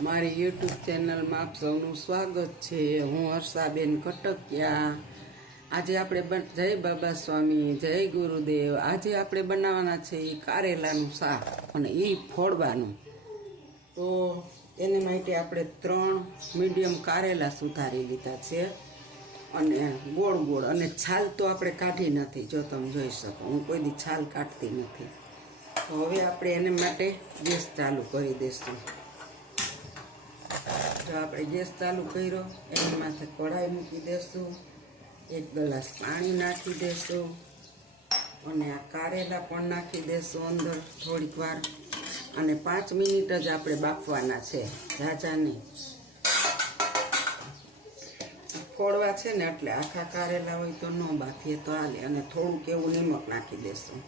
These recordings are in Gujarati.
મારી યુટ્યુબ ચેનલમાં આપ સૌનું સ્વાગત છે। હું હર્ષાબેન કટકિયા। આજે આપણે જય બાબા સ્વામી, જય ગુરુદેવ। આજે આપણે બનાવવાના છે એ કારેલાનું શાક અને એ ફોડવાનું। તો એને માટે આપણે 3 મીડિયમ કારેલા સુધારી લીધા છે અને ગોળ ગોળ, અને છાલ તો આપણે કાઢી નથી, જો તમે જોઈ શકો હું કોઈ દી છાલ કાઢતી નથી। તો હવે આપણે એને માટે ગેસ ચાલુ કરી દઈશું। જો આપણે ગેસ ચાલુ કર્યો, એની માથે કઢાઈ મૂકી દેશું, 1 ગ્લાસ પાણી નાખી દેશું અને આ કારેલા પણ નાખી દેશું અંદર થોડીક વાર, અને 5 મિનિટ જ આપણે બાફવાના છે, ઝાઝા નહીં। કોળવા છે ને એટલે આખા કારેલા હોય તો ન બાફીએ તો હાલે, અને થોડુંક એવું નિમક નાખી દેશું।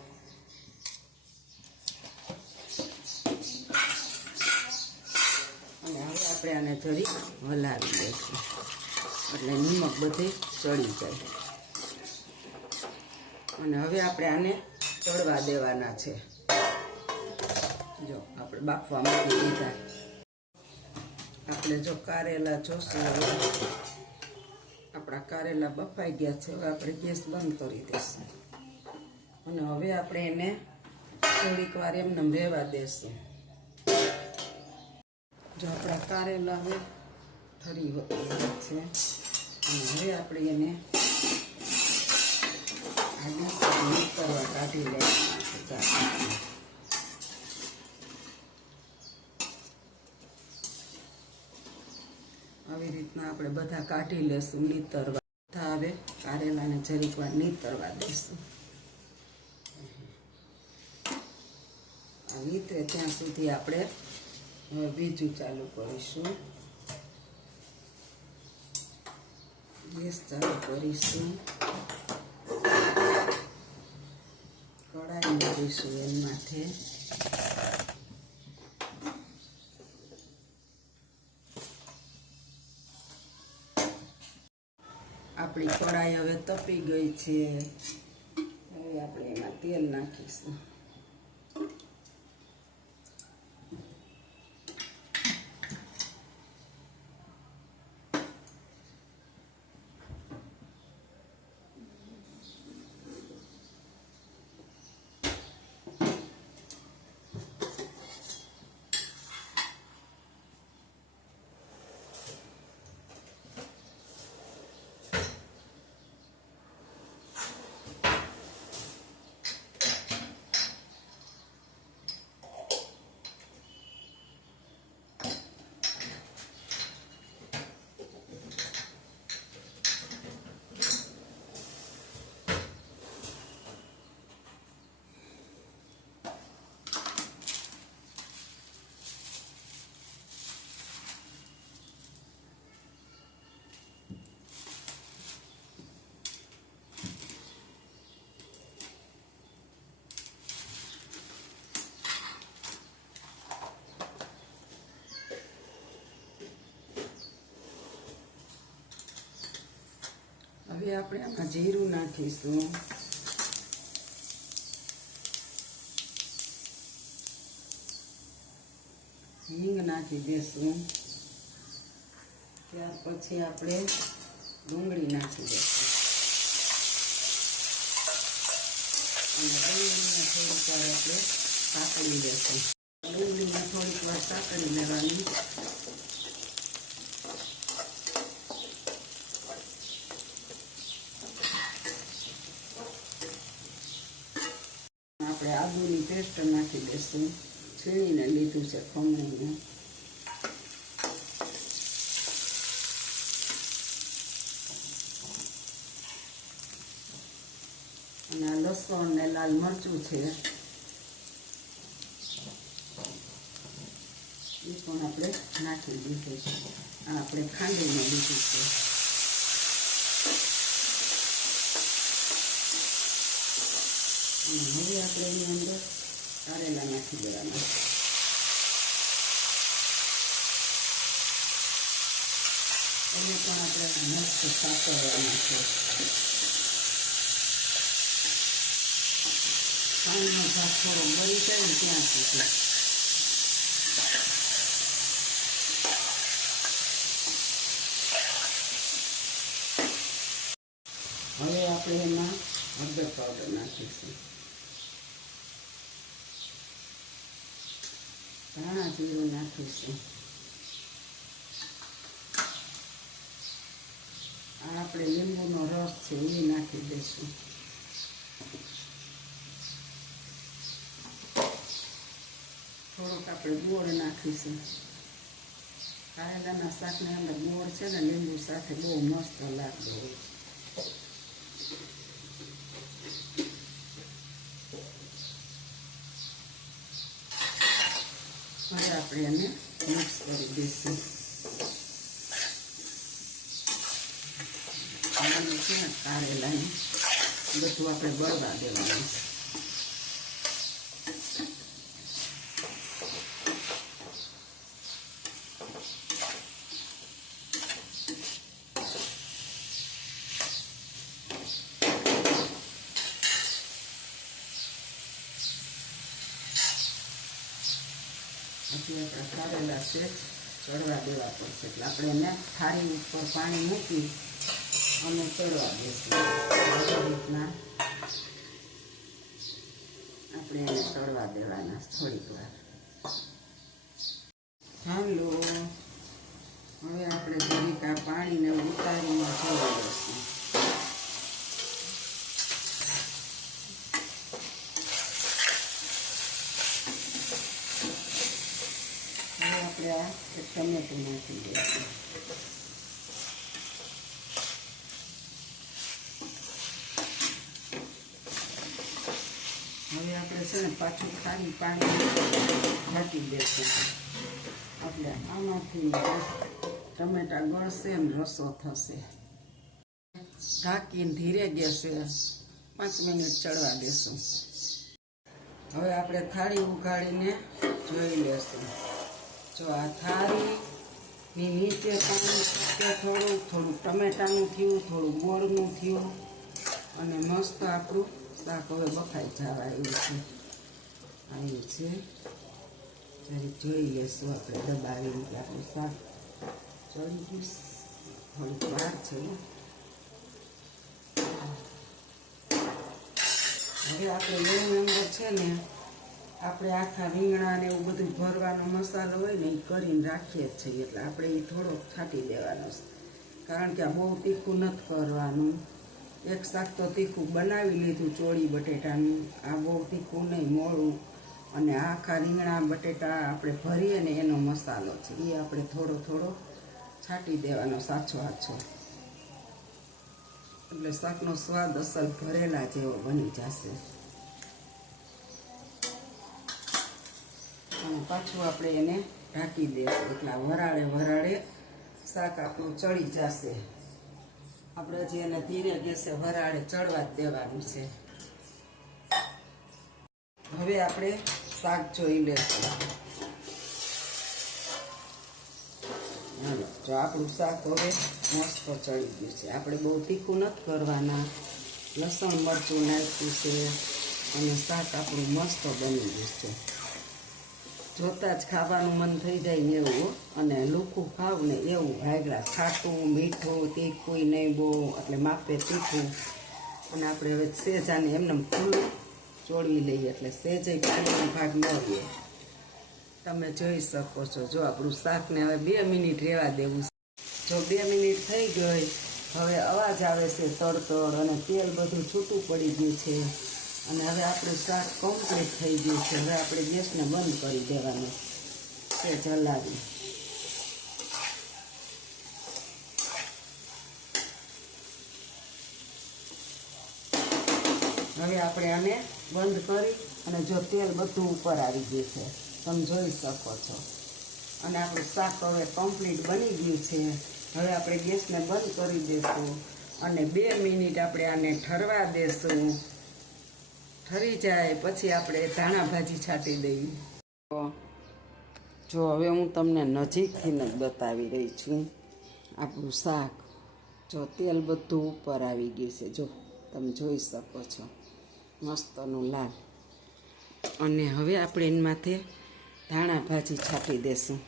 અને હવે આપણે આને જરીક હલાવી દઈશું એટલે નિમક બધે ચડી જાય। અને હવે આપણે આને ચડવા દેવાના છે। જો આપણે બાફવા મૂકી દીધા, આપણે જો કારેલા જોશું, આપણા કારેલા બફાઈ ગયા છે। હવે આપણે ગેસ બંધ કરી દઈશું અને હવે આપણે એને થોડીક વાર એમને રહેવા દેશું। જો આપણા કારેલા હવે ઠરી છે અને હવે આપણે એને કરવા કાઢી લેવાના છે। આવી રીતના આપણે બધા કાઢી લેશું, નીતરવા બધા। હવે કારેલાને જરીક વાર નીતરવા દઈશું, આ નીતરે ત્યાં સુધી આપણે હવે બીજું ચાલુ કરીશું। ગેસ ચાલુ કરીશું, કઢાઈ મૂકીશું એની માથે, આપણી કઢાઈ હવે તપી ગઈ છે। હવે આપણે એમાં તેલ નાખીશું। હવે આપણે આમાં જીરું નાખીશું, હિંગ નાખી દેશું, ત્યાર પછી આપણે ડુંગળી નાખી દઈશું અને ડુંગળીને થોડીક વાર આપણે સાંકળી દઈશું। ડુંગળીને થોડીક વાર સાંકળી લેવાની। આપણે આદુની પેસ્ટ નાખી દઈશું, છીણીને લીધું છે ખમણીને, અને આ લસણ ને લાલ મરચું છે એ પણ આપણે નાખી દીધું છે। આ આપણે ખાંડીને લીધું છે। અને હવે આપણે એની અંદર કારેલા નાખી દેવાના, એને પણ આપણે મસ્ત સાતળવાના છે। પાણીનો ભાગ થોડો બળી જાય ને ત્યાં સુધી હવે આપણે એમાં હળદર પાવડર નાખીશું, ધાણા જીરું નાખીશું, આ આપણે લીંબુનો રસ છે એ નાખી દઈશું, થોડુંક આપણે ગોળ નાખીશું. કારેલાના શાકની અંદર ગોળ છે ને લીંબુ સાથે બહુ મસ્ત લાગતો હોય છે. હવે આપણે એને મિક્સ કરી દઈશું. છે ને કારેલાને બધું આપણે બળવા દેવાનું. પછી આપણે કારેલા છે ચડવા દેવા પડશે, એટલે આપણે એને થાળી ઉપર પાણી મૂકી અને ચડવા દઈશું. આવી રીતના આપણે એને ચડવા દેવાના થોડીક વાર. હાલો, હવે આપણે જરીક આ પાણીને ઉતારીને ચડવા દઈશું. હવે આપણે આ ટમેટું નાખી દઈશું. હવે આપણે છે ને પાછું ખારી પાણી ઢાંકી દઈશું. આપણે આમાંથી ટમેટા ગળશે ને રસો થશે. ઢાંકીને ધીરે ગેસે 5 મિનિટ ચડવા દેશું. હવે આપણે થાળી ઉઘાડીને જોઈ લેશું. જો આ થાળીની નીચે પાણી થોડું ટમેટાનું થયું, થોડું ગોળનું થયું અને મસ્ત આપણું શાક હવે બફાઈ જવા આવ્યું છે. જરી જોઈ લેશું આપણે દબાવીને કે આપણું શાક ચડી ગયું. થોડીક વાર છે. હવે આપણે એની અંદર છે ને આપણે આખા રીંગણા ને એવું બધું ભરવાનો મસાલો હોય ને એ કરીને રાખીએ જ છીએ, એટલે આપણે એ થોડોક છાંટી દેવાનો છે. કારણ કે આ બહુ તીખું નથી કરવાનું. એક શાક તો તીખું બનાવી લીધું ચોળી બટેટાનું, આ બહુ તીખું નહીં, મોળું. અને આખા રીંગણા બટેટા આપણે ભરીએ ને એનો મસાલો છે, એ આપણે થોડો થોડો છાંટી દેવાનો સાચો આછો, એટલે શાકનો સ્વાદ અસલ ભરેલા જેવો બની જશે. અને પાછું આપણે એને ઢાંકી દઈશું, એટલે વરાળે શાક આપણું ચડી જશે. આપણે હજી એને ધીરે ગેસે વરાળે ચડવા જ દેવાનું છે. હવે આપણે શાક જોઈ લેશું. હાલો, જો આપણું શાક હવે મસ્ત ચડી ગયું છે. આપણે બહુ તીખું નથી કરવાના, લસણ મરચું નાખ્યું છે અને શાક આપણું મસ્ત બની ગયું છે. જોતાં જ ખાવાનું મન થઈ જાય એવું, અને લૂખું ખાવ ને એવું ભાગલા. ખાટું મીઠું તીખું નહીં બહુ, એટલે માપે તીખું. અને આપણે હવે સેજાને એમને ખુલ્લું ચોળવી લઈએ, એટલે સેજે પાણીનો ભાગ ન દે. તમે જોઈ શકો છો. જો આપણું શાકને હવે 2 મિનિટ રહેવા દેવું છે. જો 2 મિનિટ થઈ ગઈ, હવે અવાજ આવે છે તડતડ અને તેલ બધું છૂટું પડી ગયું છે. અને હવે આપણું શાક કમ્પ્લીટ થઈ ગયું છે. હવે આપણે ગેસને બંધ કરી દેવાનું છે, ચલાવી. હવે આપણે આને બંધ કરી, અને જો તેલ બધું ઉપર આવી ગયું છે, તમે જોઈ શકો છો. અને આપણું શાક હવે કમ્પ્લીટ બની ગયું છે. હવે આપણે ગેસને બંધ કરી દઈશું અને 2 મિનિટ આપણે આને ઠરવા દેશું. ઠરી જાય પછી આપણે ધાણા ભાજી છાંટી દઈએ. જો હવે હું તમને નજીકથી જ બતાવી રહી છું આપણું શાક. જો તેલ બધું ઉપર આવી ગયું છે, જો તમે જોઈ શકો છો, મસ્તનું લાલ. અને હવે આપણે એની માથે ધાણા ભાજી છાંટી દેશું.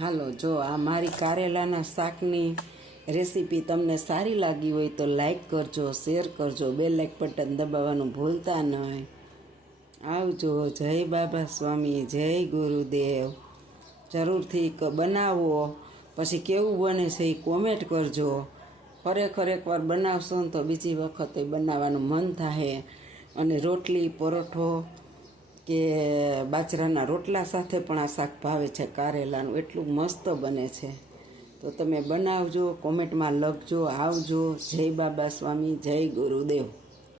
હાલો, જો આ મારી કારેલાના શાકની રેસીપી તમને સારી લાગી હોય તો લાઈક કરજો, શેર કરજો, બેલ લાઈક બટન દબાવવાનું ભૂલતા નહીં. આવજો. જય બાબા સ્વામી, જય ગુરુદેવ. જરૂરથી બનાવો, પછી કેવું બને છે એ કોમેન્ટ કરજો. ખરેખર એકવાર બનાવશો ને તો બીજી વખત બનાવવાનું મન થાય. અને રોટલી, પરોઠો કે બાજરાના રોટલા સાથે પણ આ શાક ભાવે છે કારેલાનું, એટલું મસ્ત બને છે. તો તમે બનાવજો, કોમેન્ટમાં લખજો. આવજો. જય બાબા સ્વામી, જય ગુરુદેવ.